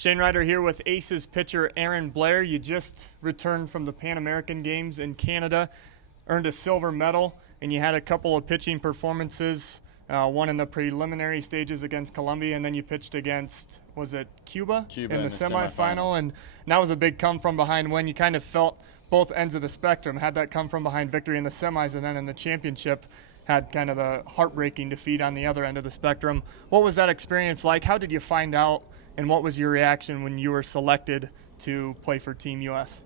Shane Ryder here with Aces pitcher Aaron Blair. You just returned from the Pan American Games in Canada, earned a silver medal, and you had a couple of pitching performances, one in the preliminary stages against Colombia, and then you pitched against, was it Cuba Cuba in the semifinal? And that was a big come-from-behind win. You kind of felt both ends of the spectrum, had that come-from-behind victory in the semis, and then in the championship had kind of a heartbreaking defeat on the other end of the spectrum. What was that experience like? How did you find out? And what was your reaction when you were selected to play for Team US?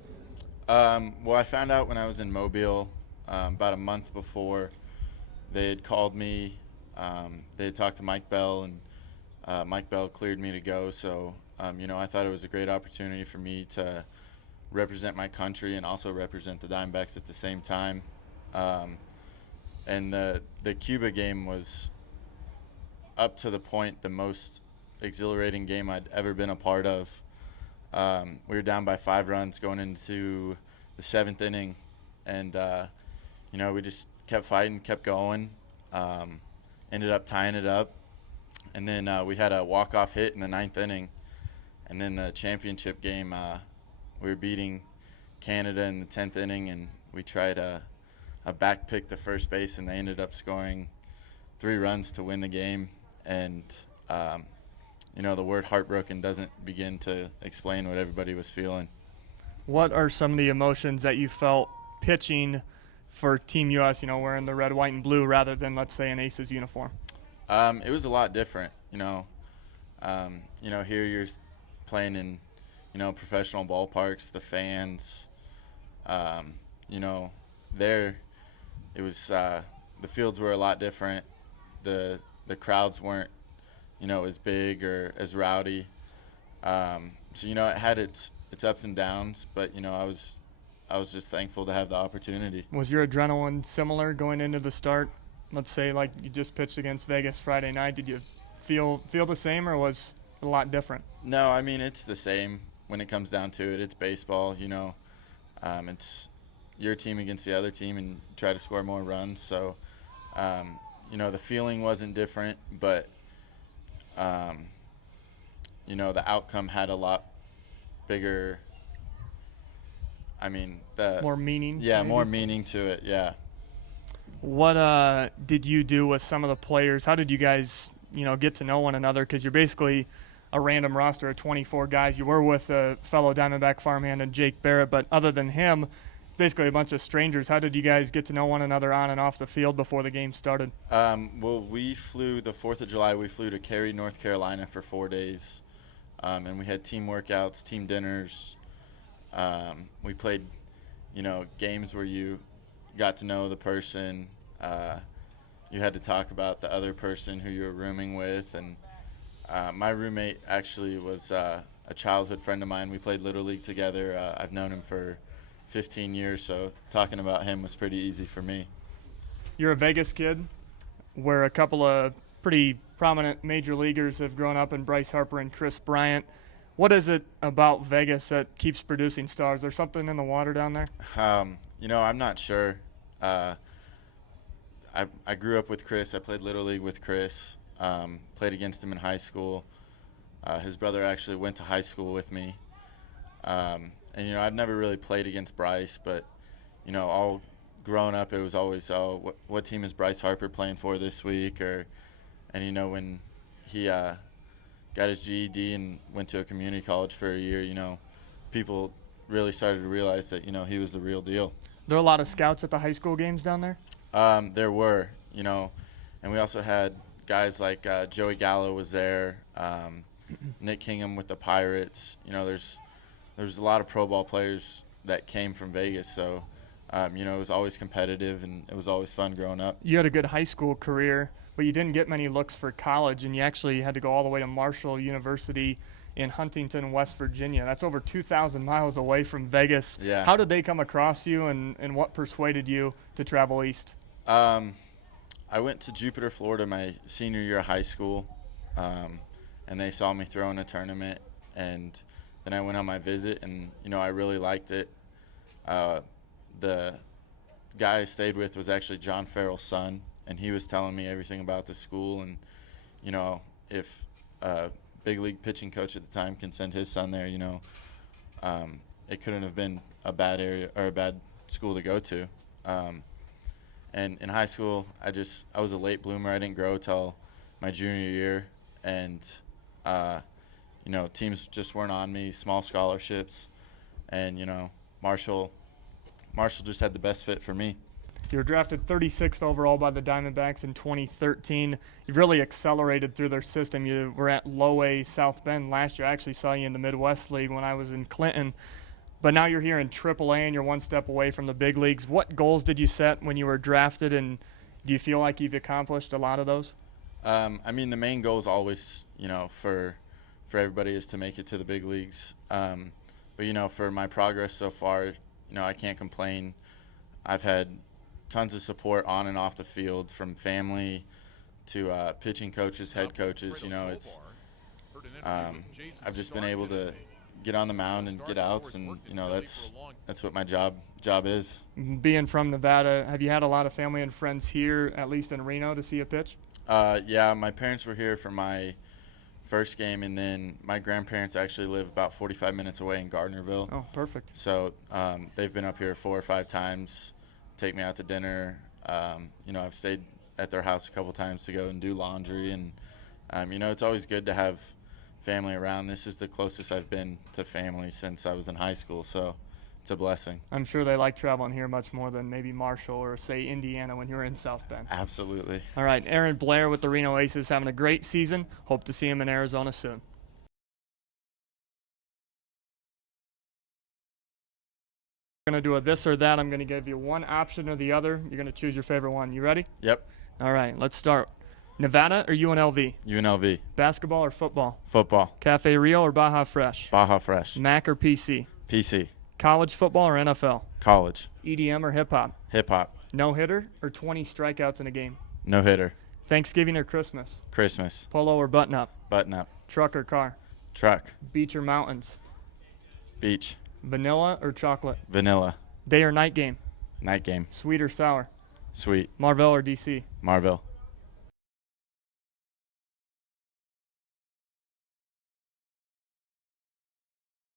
Well, I found out when I was in Mobile about a month before. They had called me. They had talked to Mike Bell, and Mike Bell cleared me to go. So, I thought it was a great opportunity for me to represent my country and also represent the Diamondbacks at the same time. And the Cuba game was up to the point the most exhilarating game I'd ever been a part of. We were down by 5 runs going into the 7th inning, and we just kept fighting, kept going, ended up tying it up, and then we had a walk-off hit in the 9th inning, and then the championship game, we were beating Canada in the 10th inning, and we tried a back pick to first base, and they ended up scoring 3 runs to win the game, and the word heartbroken doesn't begin to explain what everybody was feeling. What are some of the emotions that you felt pitching for Team US, wearing the red, white, and blue rather than, let's say, an Aces uniform? It was a lot different, here you're playing in, professional ballparks, the fans, there it was, the fields were a lot different. The crowds weren't, as big or as rowdy. It had its ups and downs, but, I was just thankful to have the opportunity. Was your adrenaline similar going into the start? Let's say like you just pitched against Vegas Friday night. Did you feel the same, or was it a lot different? No, I mean, it's the same when it comes down to it. It's baseball, it's your team against the other team and try to score more runs. So, the feeling wasn't different, but the outcome had a lot bigger. More meaning. Yeah, maybe? More meaning to it. Yeah. What did you do with some of the players? How did you guys, get to know one another? Because you're basically a random roster of 24 guys. You were with a fellow Diamondback farmhand and Jake Barrett, but other than him, basically a bunch of strangers. How did you guys get to know one another on and off the field before the game started? Well, we flew the 4th of July. We flew to Cary, North Carolina for 4 days, and we had team workouts, team dinners. We played, games where you got to know the person. You had to talk about the other person who you were rooming with, and my roommate actually was a childhood friend of mine. We played Little League together. I've known him for 15 years, so talking about him was pretty easy for me. You're a Vegas kid, where a couple of pretty prominent major leaguers have grown up in Bryce Harper and Chris Bryant. What is it about Vegas that keeps producing stars? There's something in the water down there? I'm not sure. I grew up with Chris. I played Little League with Chris, played against him in high school. His brother actually went to high school with me. I've never really played against Bryce, but, all growing up, it was always, what team is Bryce Harper playing for this week? When he got his GED and went to a community college for a year, people really started to realize that, he was the real deal. There are a lot of scouts at the high school games down there? There were, and we also had guys like Joey Gallo was there, Nick Kingham with the Pirates. There's a lot of pro ball players that came from Vegas, so it was always competitive and it was always fun growing up. You had a good high school career, but you didn't get many looks for college, and you actually had to go all the way to Marshall University in Huntington, West Virginia. That's over 2,000 miles away from Vegas. Yeah. How did they come across you, and what persuaded you to travel east? I went to Jupiter, Florida my senior year of high school, and they saw me throw in a tournament, and then I went on my visit, and, I really liked it. The guy I stayed with was actually John Farrell's son, and he was telling me everything about the school and, if big league pitching coach at the time can send his son there, it couldn't have been a bad area or a bad school to go to. And in high school, I was a late bloomer. I didn't grow till my junior year, and teams just weren't on me. Small scholarships, and Marshall just had the best fit for me. You were drafted 36th overall by the Diamondbacks in 2013. You've really accelerated through their system. You were at low A South Bend last year. I actually saw you in the Midwest League when I was in Clinton. But now you're here in AAA and you're one step away from the big leagues. What goals did you set when you were drafted, and do you feel like you've accomplished a lot of those? The main goal is always, for everybody is to make it to the big leagues. But for my progress so far, I can't complain. I've had tons of support on and off the field, from family to pitching coaches, head coaches. I've just been able to get on the mound and get outs, and that's what my job is. Being from Nevada, have you had a lot of family and friends here, at least in Reno, to see a pitch? Yeah, my parents were here for my first game, and then my grandparents actually live about 45 minutes away in Gardnerville. Oh, perfect. So they've been up here 4 or 5 times, take me out to dinner. I've stayed at their house a couple times to go and do laundry, and it's always good to have family around. This is the closest I've been to family since I was in high school, so it's a blessing. I'm sure they like traveling here much more than maybe Marshall or, say, Indiana when you were in South Bend. Absolutely. All right, Aaron Blair with the Reno Aces having a great season. Hope to see him in Arizona soon. We're going to do a this or that. I'm going to give you one option or the other. You're going to choose your favorite one. You ready? Yep. All right, let's start. Nevada or UNLV? UNLV. Basketball or football? Football. Cafe Rio or Baja Fresh? Baja Fresh. Mac or PC? PC. College football or NFL? College. EDM or hip-hop? Hip-hop. No-hitter or 20 strikeouts in a game? No hitter. Thanksgiving or Christmas? Christmas. Polo or button-up? Button-up. Truck or car? Truck. Beach or mountains? Beach. Vanilla or chocolate? Vanilla. Day or night game? Night game. Sweet or sour? Sweet. Marvell or DC? Marville.